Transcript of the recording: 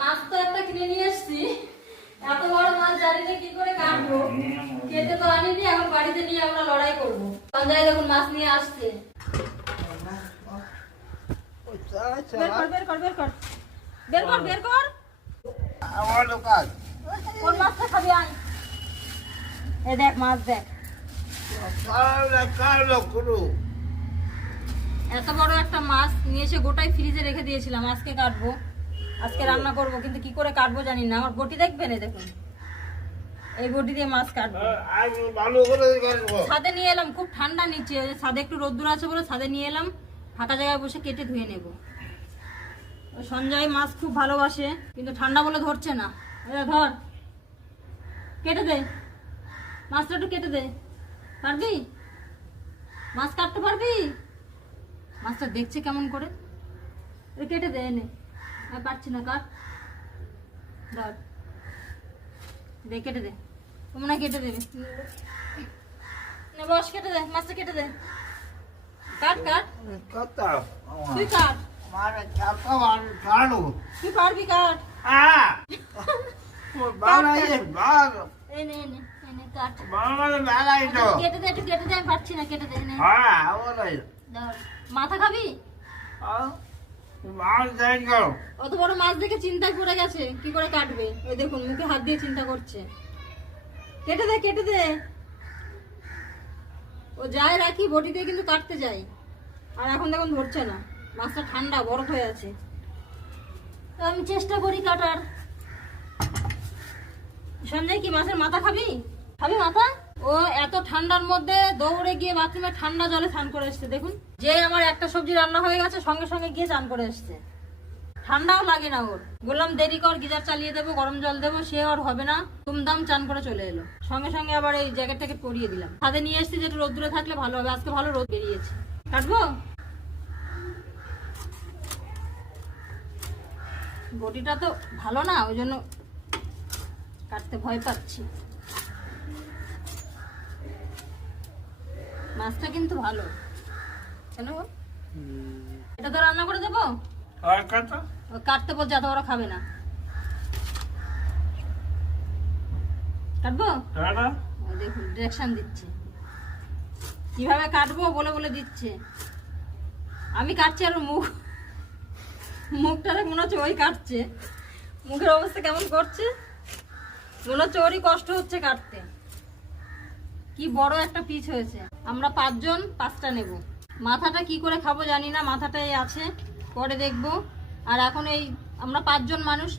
মাছ তো একটা কিনে নিয়ে এসছি, এত বড় মাছ জানি না কি করে কাটবো। কেটে তো আনিনি, এখন বাড়িতে নিয়ে আমরা লড়াই করবো। সঞ্জয় দেখুন মাছ নিয়ে আসছে। বের কর বের কর বের কর বের কর বের কর। কোন মাছটা খাবি আন। এ দেখ মাছ দেখ, এত বড় একটা মাছ নিয়ে এসে গোটাই ফ্রিজে রেখে দিয়েছিলাম। আজকে কাটবো, আজকে রান্না করব, কিন্তু কি করে কাটবো জানি না। আমার বটি দেখবেন, এই দেখুন এই বটি দিয়ে মাছ কাটবো। ছাদে নিয়ে এলাম, খুব ঠান্ডা নিচে, ছাদে একটু রোদ্দুর আছে বলে ছাদে নিয়ে এলাম, ফাঁকা জায়গায় বসে কেটে ধুয়ে নেব। সঞ্জয় মাছ খুব ভালোবাসে, কিন্তু ঠান্ডা বলে ধরছে না। ধর, কেটে দে মাছটা, একটু কেটে দে। পারবি? মাছ কাটতে পারবি? মাছটা দেখছে কেমন করে, কেটে দে। এনে আমি পারছি না, কাট। ধর দে, কেটে দে। তোমরা কেটে দেবে, বস কেটে দে, মাছটা কেটে দে। কাট কাট, তুই কাট, তুই পারবি, কাট। এনে এনে এনে কাট, কেটে দে, একটু কেটে দে। আমি পারছি না, কেটে দে। এনে ধর, মাথা খাবি? অত বড় মাছ দেখে চিন্তায় পড়ে গেছে কি করে কাটবে। ওই দেখুন মুখে হাত দিয়ে চিন্তা করছে। কেটে দে, কেটে দে। ও যায় রাখি বটি দিয়ে, কিন্তু কাটতে যায়। আর এখন দেখুন ধরছে না, মাছটা ঠান্ডা বরফ হয়ে আছে। তো আমি চেষ্টা করি কাটার। সঞ্জয় কি মাছের মাথা খাবি? খাবি মাথা? ও এত ঠান্ডার মধ্যে দৌড়ে গিয়ে বাথরুমে ঠান্ডা জলে স্নান করে এসছে। দেখুন, যে আমার একটা সবজি রান্না হয়ে গেছে সঙ্গে সঙ্গে গিয়ে স্নান করে এসছে। ঠান্ডাও লাগে না ওর। বললাম দেরি কর, গিজার চালিয়ে দেবো, গরম জল দেবো, সে আর হবে না, তুমদাম চান করে চলে এলো। সঙ্গে সঙ্গে আবার এই জ্যাকেট ট্যাকেট পরিয়ে দিলাম। ছাদে নিয়ে এসছি, যেটা রোদ্দুরে থাকলে ভালো হবে। আজকে ভালো রোদ বেরিয়েছে। কাটবো? বটিটা তো ভালো না, ওই জন্য কাটতে ভয় পাচ্ছি। মাছটা কিন্তু ভালো। কেন এটা তো রান্না করে দেবো? কাটতে বলছে, এত বড় খাবে না। কাটবো? দেখুন ডিরেকশন দিচ্ছে কিভাবে কাটবো, বলে বলে দিচ্ছে। আমি কাটছি আর মুখটা মনে হচ্ছে ওই কাটছে। মুখের অবস্থা কেমন করছে, মনে হচ্ছে ওরই কষ্ট হচ্ছে কাটতে। কি বড় একটা পিস হয়েছে। আমরা 5 জন 5টা নেব। মাথাটা কি করে খাবো জানি না, মাথাটাই আছে, পরে দেখবো। আর এখন এই আমরা 5 জন মানুষ,